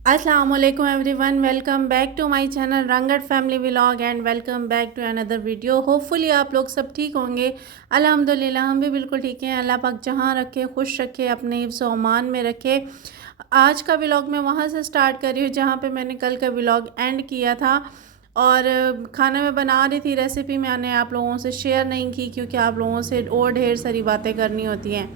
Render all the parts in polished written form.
अस्सलाम वालेकुम everyone, welcome back to my channel Rangat family vlog and welcome back to another video. Hopefully आप लोग सब ठीक होंगे। अल्हम्दुलिल्लाह हम भी बिल्कुल ठीक हैं। अल्लाह पाक जहाँ रखे खुश रखे, अपने हिफ्ज़ व अमान में रखे। आज का व्लॉग मैं वहाँ से स्टार्ट कर रही हूँ जहाँ पे मैंने कल का व्लॉग एंड किया था। और खाना मैं बना रही थी, रेसिपी मैंने आप लोगों से शेयर नहीं की क्योंकि आप लोगों से और ढेर सारी बातें करनी होती हैं।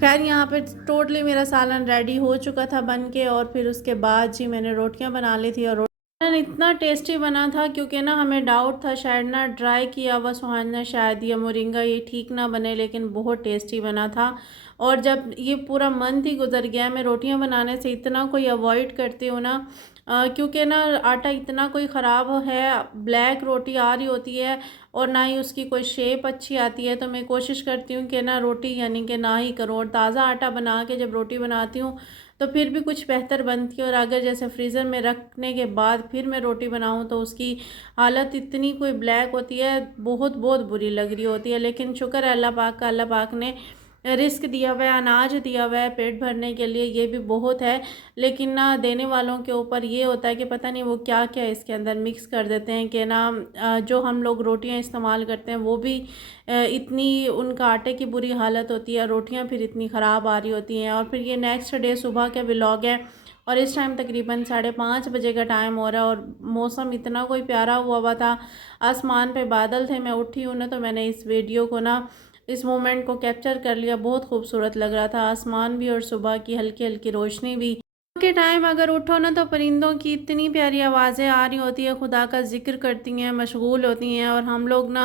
खैर यहाँ पे टोटली मेरा सालन रेडी हो चुका था बन के, और फिर उसके बाद जी मैंने रोटियां बना ली थी। और सालन इतना टेस्टी बना था क्योंकि ना हमें डाउट था शायद ना ड्राई किया हुआ सुहाना शायद या मोरिंगा ये ठीक ना बने, लेकिन बहुत टेस्टी बना था। और जब ये पूरा मंथ ही गुजर गया, मैं रोटियां बनाने से इतना कोई अवॉइड करती हूँ ना, क्योंकि ना आटा इतना कोई ख़राब है, ब्लैक रोटी आ रही होती है और ना ही उसकी कोई शेप अच्छी आती है। तो मैं कोशिश करती हूँ कि ना रोटी यानी कि ना ही करूँ, और ताज़ा आटा बना के जब रोटी बनाती हूँ तो फिर भी कुछ बेहतर बनती है। और अगर जैसे फ्रीज़र में रखने के बाद फिर मैं रोटी बनाऊँ तो उसकी हालत इतनी कोई ब्लैक होती है, बहुत बहुत बुरी लग रही होती है। लेकिन शुक्र है अल्लाह पाक का, अल्लाह पाक ने रिस्क दिया हुआ है, अनाज दिया हुआ है पेट भरने के लिए, ये भी बहुत है। लेकिन ना देने वालों के ऊपर ये होता है कि पता नहीं वो क्या क्या इसके अंदर मिक्स कर देते हैं कि ना जो हम लोग रोटियां इस्तेमाल करते हैं वो भी इतनी उनका आटे की बुरी हालत होती है, रोटियां फिर इतनी ख़राब आ रही होती हैं। और फिर ये नेक्स्ट डे सुबह का व्लॉग है और इस टाइम तकरीबन 5:30 बजे का टाइम हो रहा है और मौसम इतना कोई प्यारा हुआ हुआ था, आसमान पे बादल थे। मैं उठी हूँ ना तो मैंने इस वीडियो को ना, इस मोमेंट को कैप्चर कर लिया। बहुत खूबसूरत लग रहा था आसमान भी और सुबह की हल्की हल्की रोशनी भी। के टाइम अगर उठो ना तो परिंदों की इतनी प्यारी आवाज़ें आ रही होती है, खुदा का जिक्र करती हैं, मशगूल होती हैं। और हम लोग ना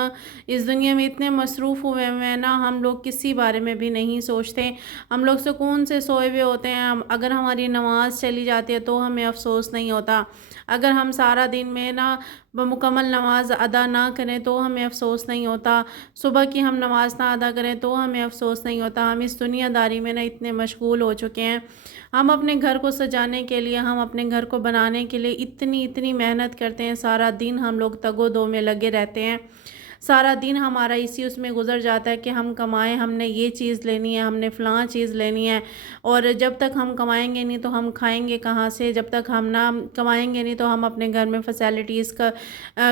इस दुनिया में इतने मसरूफ़ हुए हैं ना, हम लोग किसी बारे में भी नहीं सोचते। हम लोग सुकून से सोए हुए होते हैं। अगर हमारी नमाज़ चली जाती है तो हमें अफसोस नहीं होता। अगर हम सारा दिन में ना मुकम्मल नमाज अदा ना करें तो हमें अफसोस नहीं होता। सुबह की हम नमाज ना अदा करें तो हमें अफसोस नहीं होता। हम इस दुनियादारी में ना इतने मशगूल हो चुके हैं। हम अपने घर को सजाने के लिए, हम अपने घर को बनाने के लिए इतनी इतनी मेहनत करते हैं। सारा दिन हम लोग तगो दो में लगे रहते हैं। सारा दिन हमारा इसी उसमें गुजर जाता है कि हम कमाएं, हमने ये चीज़ लेनी है, हमने फ़लाँ चीज़ लेनी है। और जब तक हम कमाएंगे नहीं तो हम खाएंगे कहाँ से? जब तक हम ना कमाएंगे नहीं तो हम अपने घर में फैसिलिटीज़ का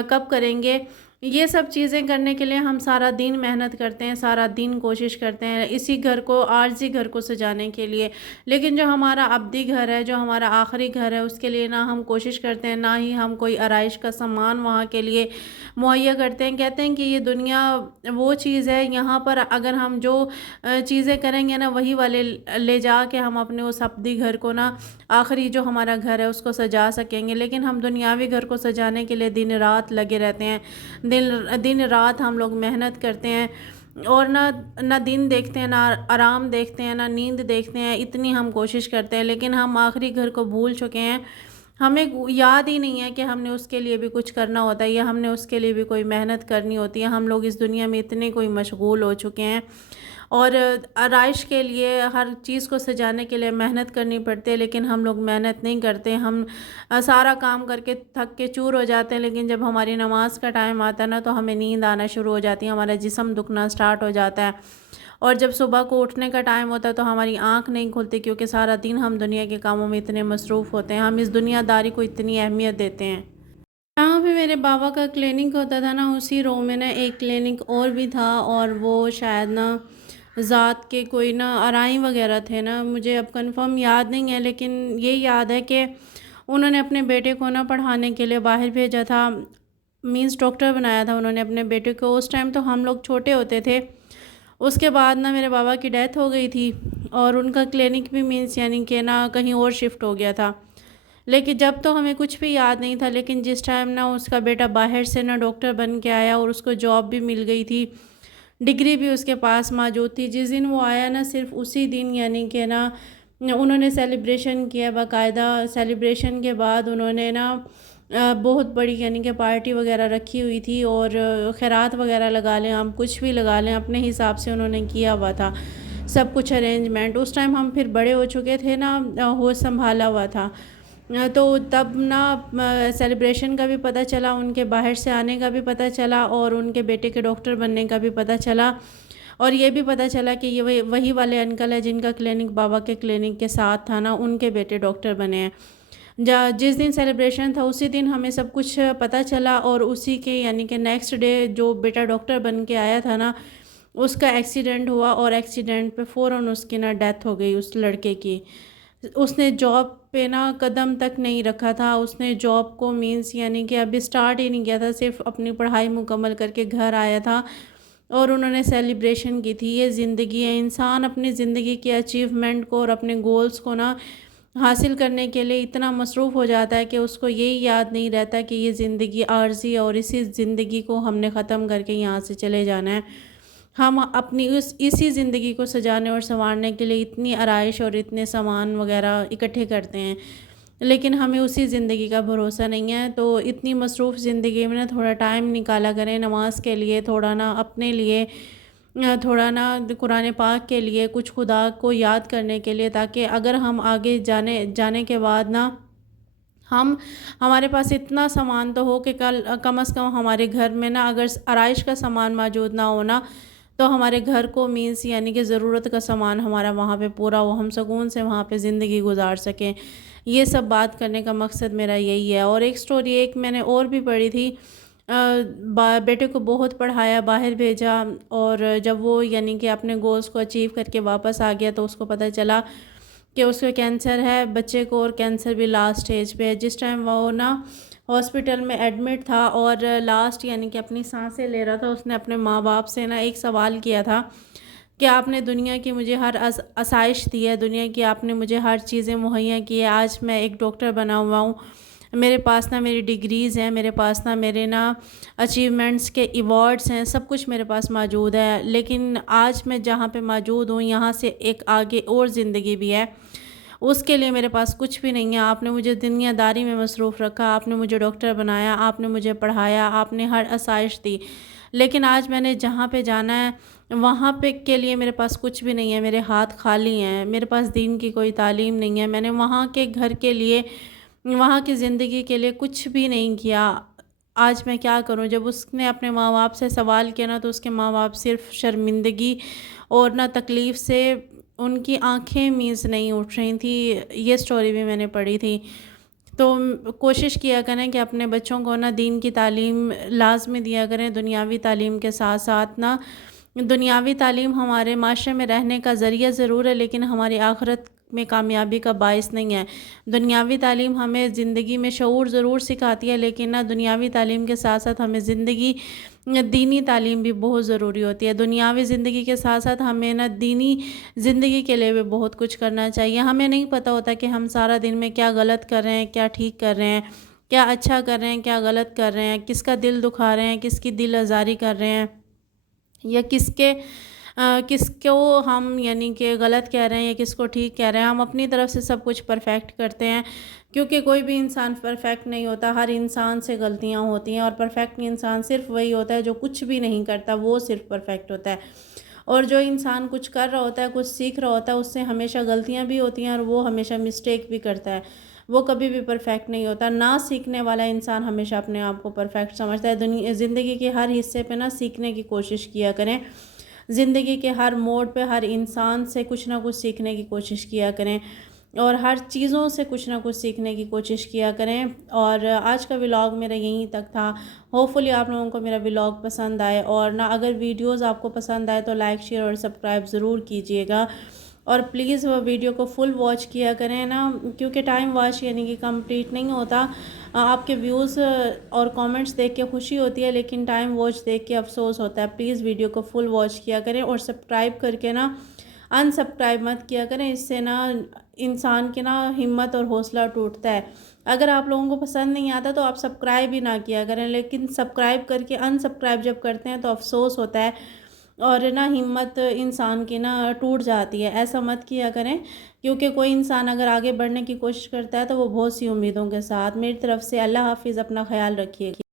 कब करेंगे? ये सब चीज़ें करने के लिए हम सारा दिन मेहनत करते हैं, सारा दिन कोशिश करते हैं इसी घर को, आर्ज़ी घर को सजाने के लिए। लेकिन जो हमारा अब्दी घर है, जो हमारा आखिरी घर है, उसके लिए ना हम कोशिश करते हैं, ना ही हम कोई आराइश का सामान वहाँ के लिए मुहैया करते हैं। कहते हैं कि ये दुनिया वो चीज़ है, यहाँ पर अगर हम जो चीज़ें करेंगे ना वही वाले ले जा के हम अपने उस अब्दी घर को ना, आखिरी जो हमारा घर है उसको सजा सकेंगे। लेकिन हम दुनियावी घर को सजाने के लिए दिन रात लगे रहते हैं। दिन दिन रात हम लोग मेहनत करते हैं और ना ना दिन देखते हैं, ना आराम देखते हैं, ना नींद देखते हैं। इतनी हम कोशिश करते हैं लेकिन हम आखिरी घर को भूल चुके हैं। हमें याद ही नहीं है कि हमने उसके लिए भी कुछ करना होता है या हमने उसके लिए भी कोई मेहनत करनी होती है। हम लोग इस दुनिया में इतने कोई मशगूल हो चुके हैं और आराइश के लिए, हर चीज़ को सजाने के लिए मेहनत करनी पड़ती है, लेकिन हम लोग मेहनत नहीं करते। हम सारा काम करके थक के चूर हो जाते हैं, लेकिन जब हमारी नमाज का टाइम आता है ना तो हमें नींद आना शुरू हो जाती है, हमारा जिस्म दुखना स्टार्ट हो जाता है। और जब सुबह को उठने का टाइम होता है तो हमारी आँख नहीं खुलती क्योंकि सारा दिन हम दुनिया के कामों में इतने मसरूफ़ होते हैं, हम इस दुनियादारी को इतनी अहमियत देते हैं। जहाँ पे मेरे बाबा का क्लिनिक होता था ना, उसी रो में ना एक क्लिनिक और भी था, और वो शायद ना ज़ात के कोई ना अराई वगैरह थे ना, मुझे अब कंफर्म याद नहीं है। लेकिन ये याद है कि उन्होंने अपने बेटे को ना पढ़ाने के लिए बाहर भेजा था, मींस डॉक्टर बनाया था उन्होंने अपने बेटे को। उस टाइम तो हम लोग छोटे होते थे। उसके बाद ना मेरे बाबा की डेथ हो गई थी और उनका क्लिनिक भी मींस यानी कि ना कहीं और शिफ्ट हो गया था। लेकिन जब तो हमें कुछ भी याद नहीं था, लेकिन जिस टाइम ना उसका बेटा बाहर से ना डॉक्टर बन के आया और उसको जॉब भी मिल गई थी, डिग्री भी उसके पास मौजूद थी, जिस दिन वो आया ना सिर्फ उसी दिन यानी कि ना उन्होंने सेलिब्रेशन किया बाकायदा। सेलिब्रेशन के बाद उन्होंने ना बहुत बड़ी यानी कि पार्टी वगैरह रखी हुई थी और खैरात वगैरह लगा लें, हम कुछ भी लगा लें, अपने हिसाब से उन्होंने किया हुआ था सब कुछ अरेंजमेंट। उस टाइम हम फिर बड़े हो चुके थे ना, होश संभाला हुआ था। तो तब ना सेलिब्रेशन का भी पता चला, उनके बाहर से आने का भी पता चला और उनके बेटे के डॉक्टर बनने का भी पता चला। और ये भी पता चला कि ये वही वाले अंकल है जिनका क्लिनिक बाबा के क्लिनिक के साथ था ना, उनके बेटे डॉक्टर बने हैं। جس دن سیلیبریشن تھا اسی دن ہمیں سب کچھ پتہ چلا، اور اسی کے یعنی کہ نیکسٹ ڈے جو بیٹا ڈاکٹر بن کے آیا تھا نا، اس کا ایکسیڈنٹ ہوا، اور ایکسیڈنٹ پہ فوراً اس کی نا ڈیتھ ہو گئی اس لڑکے کی۔ اس نے جاب پہ نا قدم تک نہیں رکھا تھا، اس نے جاب کو مینس یعنی کہ ابھی سٹارٹ ہی نہیں کیا تھا، صرف اپنی پڑھائی مکمل کر کے گھر آیا تھا اور انہوں نے سیلیبریشن کی تھی۔ یہ زندگی ہے، انسان اپنی زندگی کے اچیومنٹ کو اور اپنے گولز کو نا حاصل کرنے کے لیے اتنا مصروف ہو جاتا ہے کہ اس کو یہی یاد نہیں رہتا کہ یہ زندگی عارضی ہے اور اسی زندگی کو ہم نے ختم کر کے یہاں سے چلے جانا ہے۔ ہم اپنی اسی زندگی کو سجانے اور سنوارنے کے لیے اتنی آرائش اور اتنے سامان وغیرہ اکٹھے کرتے ہیں، لیکن ہمیں اسی زندگی کا بھروسہ نہیں ہے۔ تو اتنی مصروف زندگی میں نا تھوڑا ٹائم نکالا کریں نماز کے لیے، تھوڑا نا اپنے لیے، تھوڑا نا قرآن پاک کے لیے، کچھ خدا کو یاد کرنے کے لیے، تاکہ اگر ہم آگے جانے کے بعد نا ہمارے پاس اتنا سامان تو ہو کہ کم از کم ہمارے گھر میں نا اگر آرائش کا سامان موجود نہ ہونا تو ہمارے گھر کو مینس یعنی کہ ضرورت کا سامان ہمارا وہاں پہ پورا ہو، ہم سکون سے وہاں پہ زندگی گزار سکیں۔ یہ سب بات کرنے کا مقصد میرا یہی ہے۔ اور ایک سٹوری ایک میں نے اور بھی پڑھی تھی، بیٹے کو بہت پڑھایا، باہر بھیجا، اور جب وہ یعنی کہ اپنے گولز کو اچیو کر کے واپس آ گیا تو اس کو پتہ چلا کہ اس کو کینسر ہے بچے کو، اور کینسر بھی لاسٹ سٹیج پہ ہے۔ جس ٹائم وہ نا ہاسپٹل میں ایڈمٹ تھا اور لاسٹ یعنی کہ اپنی سانسیں لے رہا تھا، اس نے اپنے ماں باپ سے نا ایک سوال کیا تھا کہ آپ نے دنیا کی مجھے ہر آسائش دی ہے، دنیا کی آپ نے مجھے ہر چیزیں مہیا کی ہے، آج میں ایک ڈاکٹر بنا ہوا ہوں، میرے پاس نا میری ڈگریز ہیں، میرے پاس نا میرے نا اچیومنٹس کے ایوارڈز ہیں، سب کچھ میرے پاس موجود ہے، لیکن آج میں جہاں پہ موجود ہوں یہاں سے ایک آگے اور زندگی بھی ہے، اس کے لیے میرے پاس کچھ بھی نہیں ہے۔ آپ نے مجھے دنیا داری میں مصروف رکھا، آپ نے مجھے ڈاکٹر بنایا، آپ نے مجھے پڑھایا، آپ نے ہر آسائش دی، لیکن آج میں نے جہاں پہ جانا ہے وہاں پہ کے لیے میرے پاس کچھ بھی نہیں ہے، میرے ہاتھ خالی ہیں، میرے پاس دین کی کوئی تعلیم نہیں ہے، میں نے وہاں کے گھر کے لیے، وہاں کی زندگی کے لیے کچھ بھی نہیں کیا، آج میں کیا کروں؟ جب اس نے اپنے ماں باپ سے سوال کیا نا تو اس کے ماں باپ صرف شرمندگی اور نہ تکلیف سے ان کی آنکھیں مینس نہیں اٹھ رہی تھیں۔ یہ سٹوری بھی میں نے پڑھی تھی۔ تو کوشش کیا کریں کہ اپنے بچوں کو نا دین کی تعلیم لازمی دیا کریں، دنیاوی تعلیم کے ساتھ ساتھ نا دنیاوی تعلیم ہمارے معاشرے میں رہنے کا ذریعہ ضرور ہے، لیکن ہماری آخرت میں کامیابی کا باعث نہیں ہے۔ دنیاوی تعلیم ہمیں زندگی میں شعور ضرور سکھاتی ہے، لیکن نا دنیاوی تعلیم کے ساتھ ساتھ ہمیں دینی تعلیم بھی بہت ضروری ہوتی ہے۔ دنیاوی زندگی کے ساتھ ساتھ ہمیں نا دینی زندگی کے لیے بھی بہت کچھ کرنا چاہیے۔ ہمیں نہیں پتہ ہوتا کہ ہم سارا دن میں کیا غلط کر رہے ہیں، کیا ٹھیک کر رہے ہیں، کیا اچھا کر رہے ہیں، کیا غلط کر رہے ہیں، کس کا دل دکھا رہے ہیں، کس کی دل آزاری کر رہے ہیں، یا کس کو ہم یعنی کہ غلط کہہ رہے ہیں یا کس کو ٹھیک کہہ رہے ہیں۔ ہم اپنی طرف سے سب کچھ پرفیکٹ کرتے ہیں، کیونکہ کوئی بھی انسان پرفیکٹ نہیں ہوتا، ہر انسان سے غلطیاں ہوتی ہیں، اور پرفیکٹ انسان صرف وہی ہوتا ہے جو کچھ بھی نہیں کرتا، وہ صرف پرفیکٹ ہوتا ہے۔ اور جو انسان کچھ کر رہا ہوتا ہے، کچھ سیکھ رہا ہوتا ہے، اس سے ہمیشہ غلطیاں بھی ہوتی ہیں اور وہ ہمیشہ مسٹیک بھی کرتا ہے، وہ کبھی بھی پرفیکٹ نہیں ہوتا۔ نہ سیکھنے والا انسان ہمیشہ اپنے آپ کو پرفیکٹ سمجھتا ہے۔ زندگی کے ہر حصے پہ نہ سیکھنے کی کوشش کیا کریں، زندگی کے ہر موڑ پہ ہر انسان سے کچھ نہ کچھ سیکھنے کی کوشش کیا کریں، اور ہر چیزوں سے کچھ نہ کچھ سیکھنے کی کوشش کیا کریں۔ اور آج کا ولاگ میرا یہیں تک تھا۔ ہوپفلی آپ لوگوں کو میرا ولاگ پسند آئے، اور نہ اگر ویڈیوز آپ کو پسند آئے تو لائک، شیئر اور سبسکرائب ضرور کیجیے گا، اور پلیز وہ ویڈیو کو فل واچ کیا کریں نا، کیونکہ ٹائم واچ یعنی کہ کمپلیٹ نہیں ہوتا۔ آپ کے ویوز اور کامنٹس دیکھ کے خوشی ہوتی ہے، لیکن ٹائم واچ دیکھ کے افسوس ہوتا ہے۔ پلیز ویڈیو کو فل واچ کیا کریں، اور سبسکرائب کر کے نا انسبسکرائب مت کیا کریں، اس سے نا انسان کی نا ہمت اور حوصلہ ٹوٹتا ہے۔ اگر آپ لوگوں کو پسند نہیں آتا تو آپ سبسکرائب ہی نہ کیا کریں، لیکن سبسکرائب کر کے انسبسکرائب جب کرتے ہیں تو افسوس ہوتا ہے، اور نا ہمت انسان کی نا ٹوٹ جاتی ہے۔ ایسا مت کیا کریں، کیونکہ کوئی انسان اگر آگے بڑھنے کی کوشش کرتا ہے تو وہ بہت سی امیدوں کے ساتھ۔ میری طرف سے اللہ حافظ، اپنا خیال رکھیے گا۔